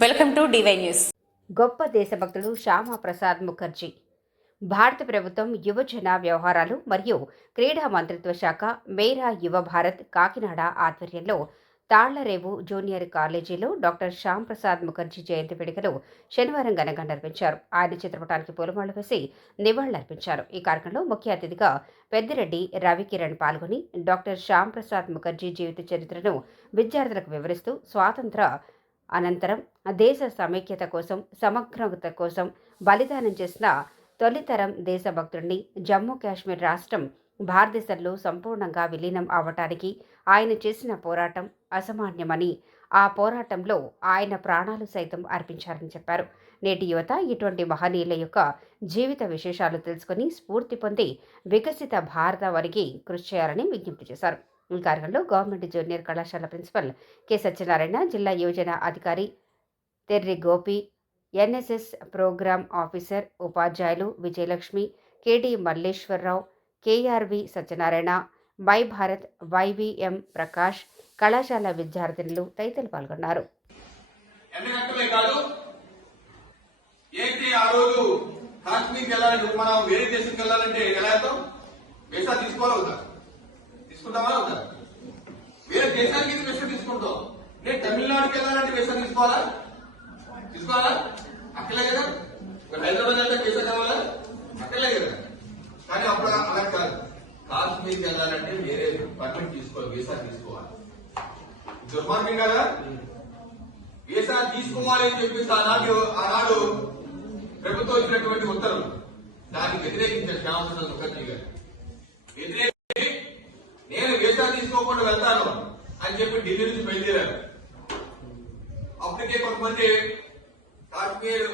Welcome to DY news. గొప్ప దేశభక్తుడు శ్యామా ప్రసాద్ ముఖర్జీ. భారత ప్రభుత్వం యువజన వ్యవహారాలు మరియు క్రీడా మంత్రిత్వ శాఖ మేరా యువ భారత్ కాకినాడ ఆధ్వర్యంలో తాళ్ళరేవు జూనియర్ కాలేజీలో డాక్టర్ శ్యామ్ ప్రసాద్ ముఖర్జీ జయంతి వేడుకలు శనివారం ఘనంగా నిర్వహించారు. ఆయన చిత్రపటానికి పూలమాలు వేసి నివాళులర్పించారు. ఈ కార్యక్రమంలో ముఖ్య అతిథిగా పెద్దిరెడ్డి రవికిరణ్ పాల్గొని డాక్టర్ శ్యామ్ ప్రసాద్ ముఖర్జీ జీవిత చరిత్రను విద్యార్థులకు వివరిస్తూ స్వాతంత్ర అనంతరం దేశ సమైక్యత కోసం సమగ్రత కోసం బలిదానం చేసిన తొలితరం దేశభక్తుడిని జమ్మూ కాశ్మీర్ రాష్ట్రం భారతదేశంలో సంపూర్ణంగా విలీనం అవటానికి ఆయన చేసిన పోరాటం అసామాన్యమని ఆ పోరాటంలో ఆయన ప్రాణాలు సైతం అర్పించారని చెప్పారు. నేటి యువత ఇటువంటి మహనీయుల యొక్క జీవిత విశేషాలు తెలుసుకుని స్ఫూర్తి పొంది వికసిత భారత వారికి కృషి చేయాలని విజ్ఞప్తి చేశారు. కార్యక్రమంలో గవర్నమెంట్ జూనియర్ కళాశాల ప్రిన్సిపల్ కె సత్యనారాయణ జిల్లా యువజన అధికారి Terri Gopi NSS program officer ఉపాధ్యాయులు Vijayalakshmi KD Malleswararao KRV Satyanarayana my Bharat YVM Prakash కళాశాల విద్యార్థినులు తదితరులు పాల్గొన్నారు. ఏంటి ఆ రోజు కాశ్మీర్కి వెళ్ళాలంటే మనం వేరే దేశంకి వెళ్ళాలంటే ఎలా వెళ్తాం వీసా తీసుకోవాలా తీసుకుంటావా తీసుకుంటామా వేరే దేశానికి ఎందుకు వీసా తీసుకుంటాం నేను తమిళనాడుకి వెళ్ళాలంటే విషయం తీసుకోవాలా? తీసుకోవాలా? అక్కలే కదా? హైదరాబాద్ అంటే వీసా కావాలా? అక్కలే కదా? కానీ అప్పుడు అలా కాదు. కాశ్మీర్కి వెళ్ళాలంటే వేరే పర్మిట్ తీసుకోవాలి వీసా తీసుకోవాలి. దుర్మార్గం కదా? వీసా తీసుకోవాలి అని చెప్పేసి ఆనాడు ఆనాడు ప్రభుత్వం ఇచ్చినటువంటి ఉత్తర్వులు. దానికి వ్యతిరేకించారు శ్యామసుందర్ ముఖర్జీ గారు. వ్యతిరేక తీసుకోకుండా వెళ్తాను అని చెప్పి ఢిల్లీ నుంచి బయలుదేరారు. అప్పటికే కొంతమంది కాశ్మీర్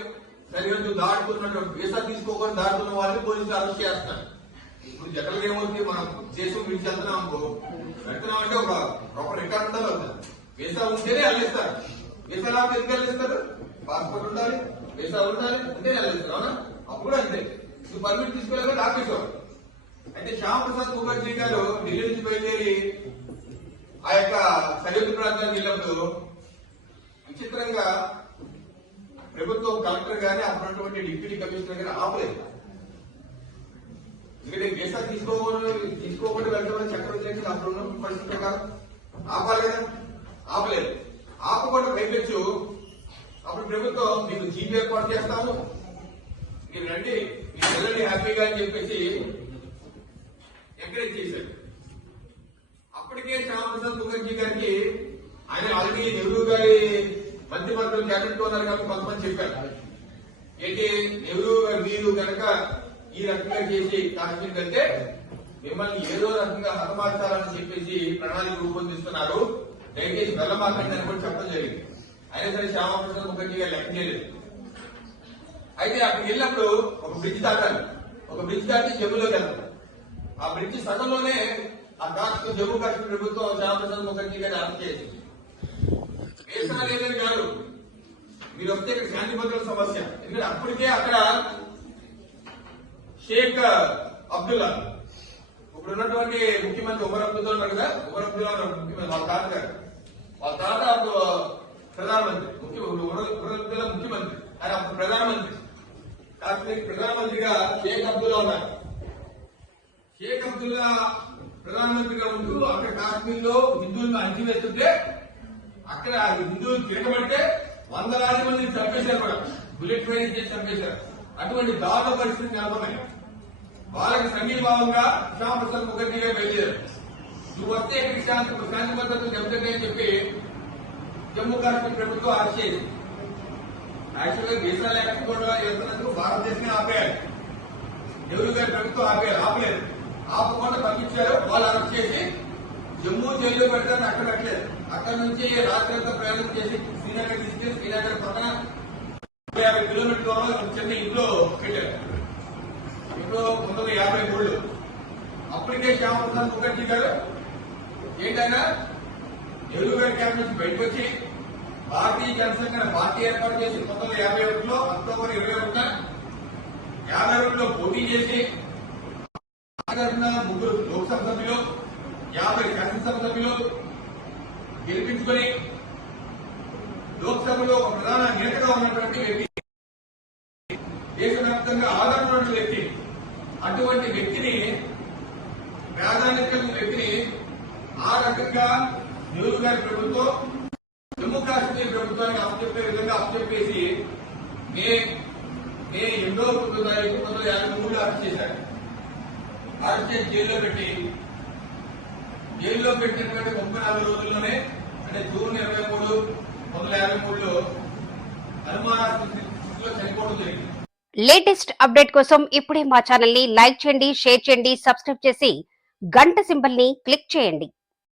సరిహద్దు దాటుతున్నటువంటి వీసా తీసుకోకుండా దాటుతున్న వాళ్ళని పోలీసులు అరెస్ట్ చేస్తారు ఇప్పుడు జనరల్ ఏమవుతుంది? మనం దేశం విడిచి వెళ్తున్నాం అనుకో వెళ్తున్నాం అంటే ఒక ప్రాపర్ రికార్డ్ ఉండాలి వీసా ఉంటేనే అల్లిస్తారు వీసా లాభం ఎందుకు అల్లిస్తారు పాస్పోర్ట్ ఉండాలి వీసా ఉండాలి ఉంటేనే అల్లిస్తారు అవునా? అప్పుడు కూడా అంతే. నువ్వు పర్మిట్ తీసుకోలేక ఆపేశావు అయితే శ్యామ్ ప్రసాద్ ముఖర్జీ గారు ఢిల్లీ నుంచి బయలుదేరి ఆ యొక్క సరిహద్దు ప్రాంతానికి వెళ్ళినప్పుడు విచిత్రంగా ప్రభుత్వం కలెక్టర్ గానీ అప్పుడున్నటువంటి డిప్యూటీ కమిషనర్ గానీ ఆపలేదు. ఎందుకంటే వీసా తీసుకోకుండా తీసుకోకుండా వెళ్ళడం చక్రం చేసి అప్పుడు ఉన్న పరిస్థితి ప్రకారం ఆపాలి కదా? ఆపలేదు. ఆపకుండా పైపెచ్చు అప్పుడు ప్రభుత్వం మీకు జీపీ ఏర్పాటు చేస్తాము. మీరు రండి మీరు పిల్లల్ని హ్యాపీగా అని చెప్పేసి ఎంకరేజ్ చేశారు అప్పటికే శ్యామప్రసాద్ ముఖర్జీ గారికి ఆయన ఆల్రెడీ నెహ్రూ గారి మంత్రి మంత్రులు క్యాబినెట్ ఉన్నారు కాబట్టి కొంతమంది చెప్పారు. ఏంటి నెహ్రూ గారు మీరు కనుక ఈ రకంగా చేసి కాశ్మీర్ కంటే మిమ్మల్ని ఏదో రకంగా హతమార్చాలని చెప్పేసి ప్రణాళిక రూపొందిస్తున్నారు. దయచేసి వెళ్ళమాకండి అని కూడా చెప్పడం జరిగింది. అయినా సరే శ్యామప్రసాద్ ముఖర్జీ గారు లెక్క చేయలేదు. అయితే అక్కడికి వెళ్ళినప్పుడు ఒక బ్రిడ్జ్ దాటాలి. ఒక బ్రిడ్జ్ దాటి జమ్ములోకి వెళ్తాం. ఆ బ్రిడ్జ్ సగంలోనే ఆ కాశ్మీర్ జమ్మూ కాశ్మీర్ ప్రభుత్వం శ్యామప్రసాద్ ముఖర్జీ గారిని అరెస్ట్ చేసింది వేసా లేదని కాదు మీరు వస్తే ఇక్కడ శాంతి భద్రత సమస్య ఎందుకంటే అప్పటికే అక్కడ షేక్ అబ్దుల్లా ఇప్పుడు ఉన్నటువంటి ముఖ్యమంత్రి ఉమర్ అబ్దుల్లా ఉన్నారు కదా ఉమర్ అబ్దుల్లా ఉన్నారు ముఖ్యమంత్రి వాళ్ళ తాత గారు వాళ్ళ తాత అప్పుడు ప్రధానమంత్రి ముఖ్య ఉమర్ ఉమర్ అబ్దుల్లా ముఖ్యమంత్రి ఆయన అప్పుడు ప్రధానమంత్రి కాశ్మీర్ ప్రధానమంత్రిగా షేక్ అబ్దుల్లా ఉన్నారు షేక్ అబ్దుల్లా ప్రధానమంత్రిగా ఉంటూ అక్కడ కాశ్మీర్లో హిందువులను అణచివేస్తుంటే అక్కడ హిందువులు తిరగబడితే వందలాది మందిని చంపేశారు కూడా. బుల్లెట్ ట్రైనింగ్ చేసి చంపేశారు. అటువంటి దారుణ పరిస్థితి నెలకొన్నాయి వాళ్ళకి సమీభావంగా శ్యామ ప్రసాద్ ముఖర్జీ గారు బయలుదేరారు. నువ్వు వస్తే ఇక్కడికి శాంతి శాంతి భద్రతలు దెబ్బతింటాయని చెప్పి జమ్మూ కాశ్మీర్ ప్రభుత్వం అరెస్ట్ చేసింది. యాక్చువల్గా వీసా లేకపోవడం వెళ్తున్నందుకు భారతదేశమే ఆపేయాలి. నెహ్రూ గారి ప్రభుత్వం ఆపేయాలి ఆపలేదు ఆపకుండా పంపించారు వాళ్ళు అరెస్ట్ చేసి జమ్మూ జైల్లో పెడతారని అక్కడ పెట్టలేదు. అక్కడ నుంచి రాత్రి అంతా ప్రయాణం చేసి శ్రీనగర్ తీసుకెళ్ళి శ్రీనగర్ పక్కన యాభై కిలోమీటర్ దూరంలో ఒక చిన్న ఇంట్లో పెట్టారు. ఇంట్లో పంతొమ్మిది యాభై మూడు అప్పటికే శ్యామప్రసాద్ ముఖర్జీ గారు ఏంటైనా నెహ్రూ గారి క్యాంప్ నుంచి బయటకు వచ్చి భారతీయ జనసంఘ పార్టీ ఏర్పాటు చేసి పంతొమ్మిది యాభై ఒకటిలో అక్టోబర్ ఇరవై ఒకటిన యాభై ఒకటిలో పోటీ చేసి తరఫున ముగ్గురు లోక్సభ సభ్యులు యాభై శాసనసభ సభ్యులు గెలిపించుకొని లోక్సభలో ఒక ప్రధాన నేతగా ఉన్నటువంటి వ్యక్తి దేశవ్యాప్తంగా ఆదరణ వ్యక్తి. అటువంటి వ్యక్తిని ప్రాధాన్యత కలిగిన వ్యక్తిని ఆ రకంగా నెహ్రూ గారి ప్రభుత్వం జమ్మూ కాశ్మీర్ ప్రభుత్వానికి అప్పచెప్పే విధంగా అప్పచెప్పేసి మే మే ఎన్నో తొమ్మిది తారీఖు పంతొమ్మిది వందల యాభై మూడు అరెస్ట్ చేశారు. అరెస్ట్ చేసి జైల్లో పెట్టి జైల్లో పెట్టినటువంటి ముప్పై నాలుగు రోజుల్లోనే అంటే జూన్ ఇరవై మూడు పంతొమ్మిది వందల యాభై మూడులో అనుమానాస్పద స్థితిలో చనిపోవడం జరిగింది. లేటెస్ట్ అప్డేట్ కోసం ఇప్పుడే మా ఛానల్ని లైక్ చేయండి షేర్ చేయండి సబ్స్క్రైబ్ చేసి గంట సింబల్ని క్లిక్ చేయండి.